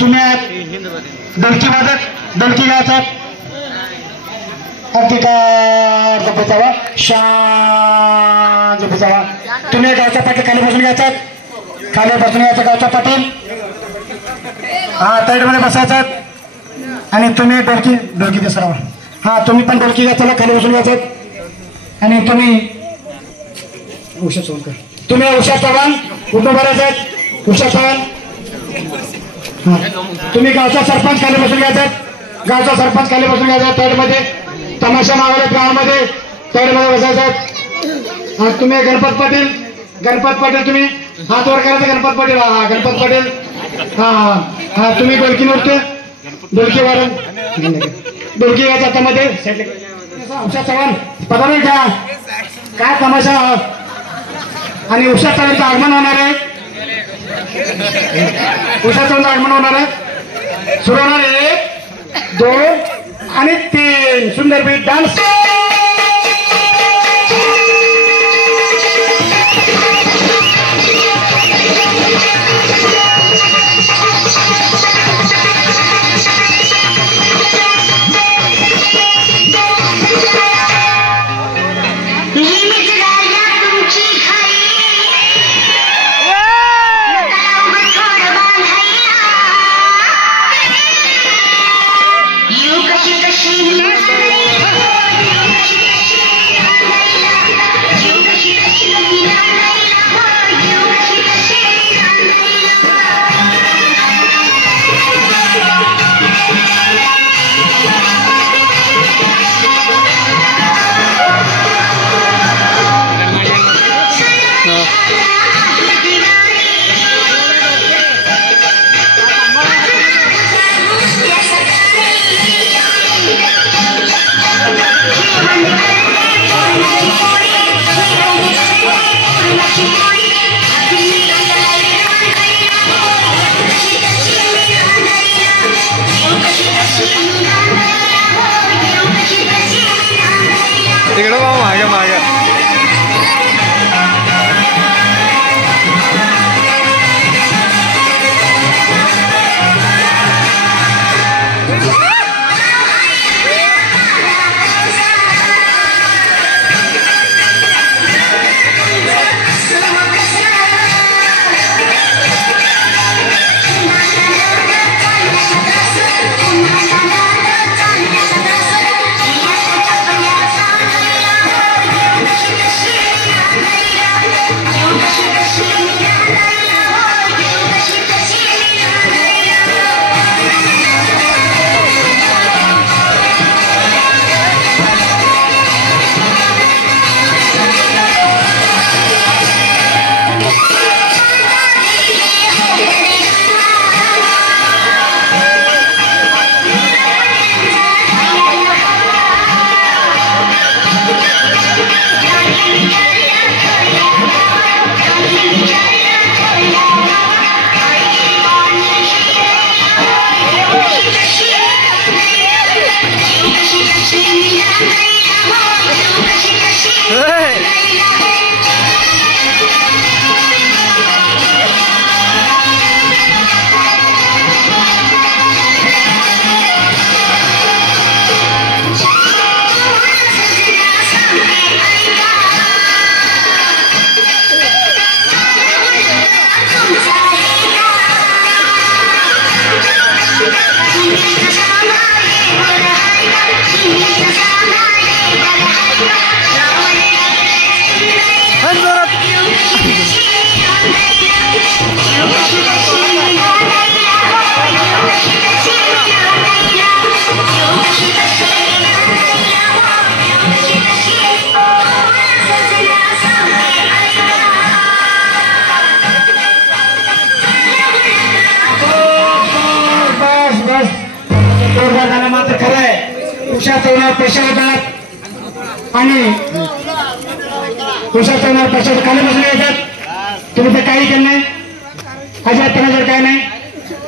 तुम्ही डलकी वाजत डलकी गायचा अधिकार जपायचा शांत जपायचा तुम्ही गावचा पाटील खाली बसून घ्यायचा खाली बसून घ्यायचा गावचा पाटील हा साईड मध्ये बसायचा आणि तुम्ही डलकी डलकी दे सरावा हा तुम्ही पण डलकी घ्या चला खाली बसून घ्यायचा आणि तुम्ही उषा चव्हाण तुम्ही उषा चव्हाण उभं भरायचं उषा चव्हाण तुम्ही गावचा सरपंच खाली बसून घ्यायचा गावचा सरपंच खाली बसून घ्यायचा साईड मध्ये तमाशा मावळत गावामध्ये साईड मध्ये बसायचा तुम्ही गणपत पाटील तुम्ही हात वर करायचा गणपत पाटील हा गणपत पाटील हा हा तुम्ही डोलकी नृत्य डोलकी वारण डोलकी घ्यायचा हातामध्ये उषा चव्हाण पदार्थ घ्या काय तमाशा आणि उषा चव्हाणचं आगमन होणार आहे उषा चव्हाणचं आगमन होणार आहे सुरू होणार 1 2 आणि 3 सुंदर बीट डान्स तिकडं मागे मागे उषा चव्हाण पैसे होतात आणि उषा चव्हाण पैसे खाली बसून येतात तुम्ही तर काही केलं नाही अजिबात जर काय नाही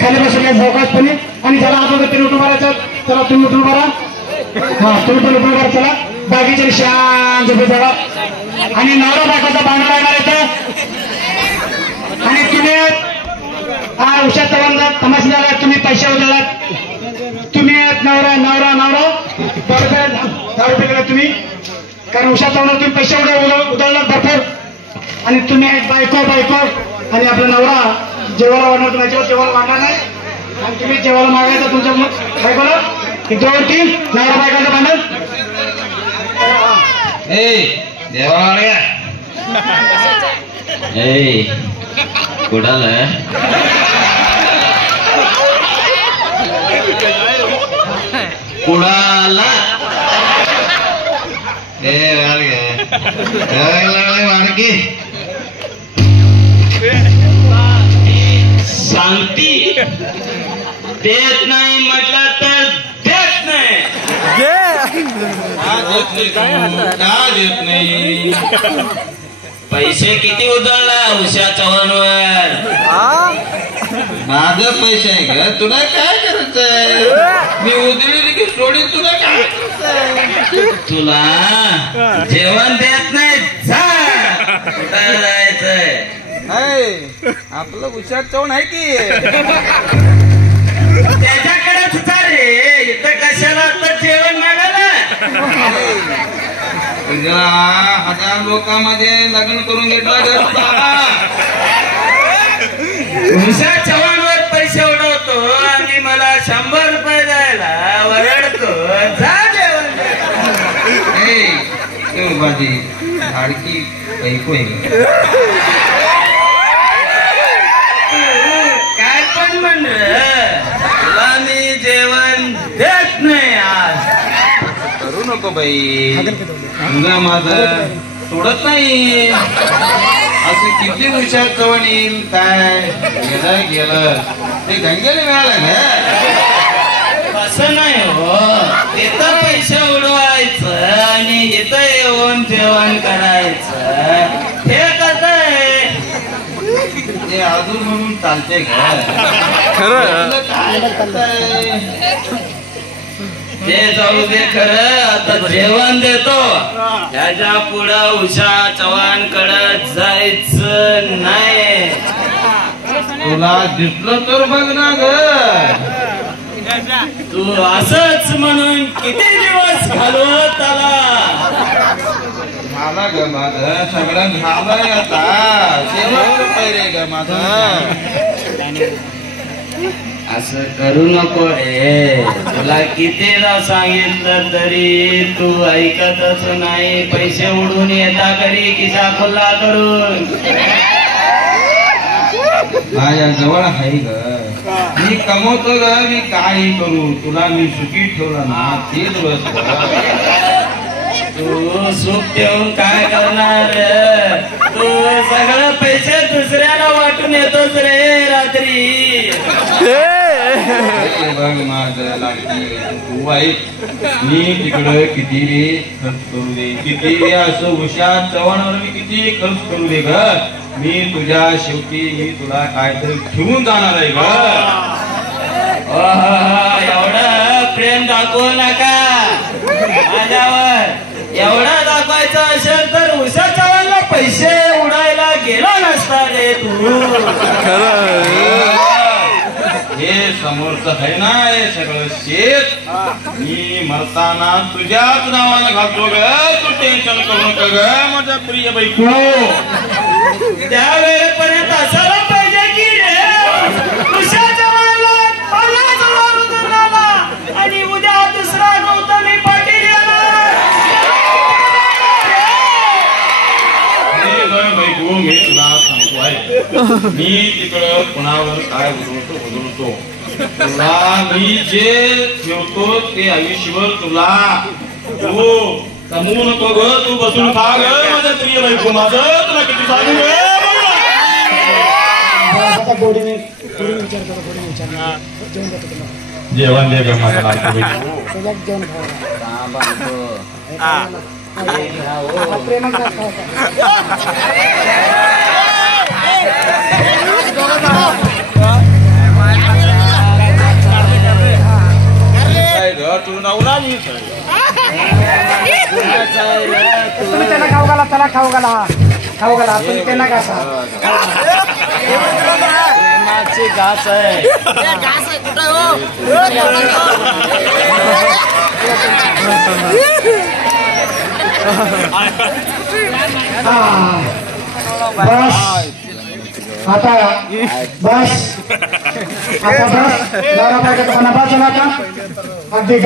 खाली बसून सावकाशपणे आणि ज्याला अगोदर तुम्ही उठून मारायचं त्याला तुम्ही उठून मारा हा तुम्ही पण उठून मारा चला बाकीचे शांत बसा आणि नवरा बायकोचा भांडण लागणार येतं आणि तुम्ही हा उषा चव्हाणचा तमाशा झाला, तुम्ही पैसे उधळलात, तुम्ही नवरा नवरा नवरा 10 रुपये केला तुम्ही, कारण उषा चव्हाण तुम्ही पैसे उधळलात भरपूर, आणि तुम्ही एक बायको आणि आपला नवरा जेवायला वाढणार, तुम्हाला जेवायला वाढणार नाही, आणि तुम्ही जेवायला मागायचं तुमच्या बायकोला, एक 2 3 नवरा बायकोचं भांडण. कुडाला कुडाला वाडकी सांगती देत नाही म्हटलं तर देत नाही. का देत नाही? पैसे किती उधळला उषा चव्हाणवर? माझं पैसे आहे का? तुला काय करायचंय? मी उधळली की सोडीन, तुला काय करायचंय? तुला जेवण देत नाही, जा कुठं जायचंय? आपलं उषा चव्हाण आहे की त्याच्याकडेच रे, इथं कशाला तर जेवण मागायला? 1000 लोकांमध्ये लग्न करून घेतलं. उषा चव्हाणवर पैसे उडवतो आणि मला 100 रुपये द्यायला वरडतो, जा जेवण माझी धाडकी ऐकू आहे. काय पण म्हण, तुला मी जेवण देत नाही आज. करू नको बाई, तुला माझं सोडत नाही. असं किती उषा चव्हाण येईल, काय गेलं ते गंगेला मिळालं ना. असं नाही हो, इथं पैसे उडवायचं आणि इथं येऊन जेवण करायचं, हे कसं आहे? ते अजून म्हणून चालते का? काय ते जाऊ दे, खरं आता जेवण देतो. त्याच्या पुढं उषा चव्हाण कडे जायचं नाही. तुला दिसलं तर बघ ना ग. तू असंच म्हणून किती दिवस घालवत आला? मला ग माझं सगळं झालंय आता. शेवटचं पाहिजे ग माझं. असं करू नको रे, तुला कितीदा सांगितलं तरी तू ऐकतच नाही. पैसे उडून येता घरी खिसा खुल्ला करून. माझ्या जवळ आहे ग, मी कमवतो ग, मी काही करू. तुला मी सुखी ठेवलं ना, तेच बस. तू सुख ठेवून काय करणार? तू सगळं पैसे दुसऱ्याला वाटून येतोच रे रात्री. बघ माझं लाडकी, तू ऐक, मी तिकडं किती रे खर्च करू दे, किती रे असं उषा चव्हाणवर मी किती खर्च करू दे ग, मी तुझ्या शेवटी मी तुला काहीतरी ठेवून जाणार आहे ग. एवढं प्रेम दाखवू नका माझ्यावर. एवढा दाखवायचा असेल तर उषा चव्हाणला पैसे उडायला गेला नसता रे तू. हे समोरच आहे ना, हे सगळं शेत मी मरताना तुझ्याच नावानं घालतो ग. तू टेन्शन करू नका ग माझ्या प्रिय बायको. त्यावेळेपर्यंत असायला पाहिजे की रे उषा चव्हाणला 50,000 उचलला आणि उद्या दुसरा गौतमी पाटील येणार. बायको मी तुला सांगतो आहे, मी तिकडं कुणावर काय बदलतो तुला मी जे ठेवतो ते आयुष्यभर तुला. तू कमवू नको ग, तू बसून खा ग माझ्या प्रिय बायको. माझं तुला किती सांगू ग. जेवण दे ग माझ्या लाडकी तू नवरा मी तुम्ही त्यांना खाऊ घाला, त्याला खाऊ घाला, तुम्ही त्यांना का घास आहे बस आता बस आता बस जरा बस नका अगदी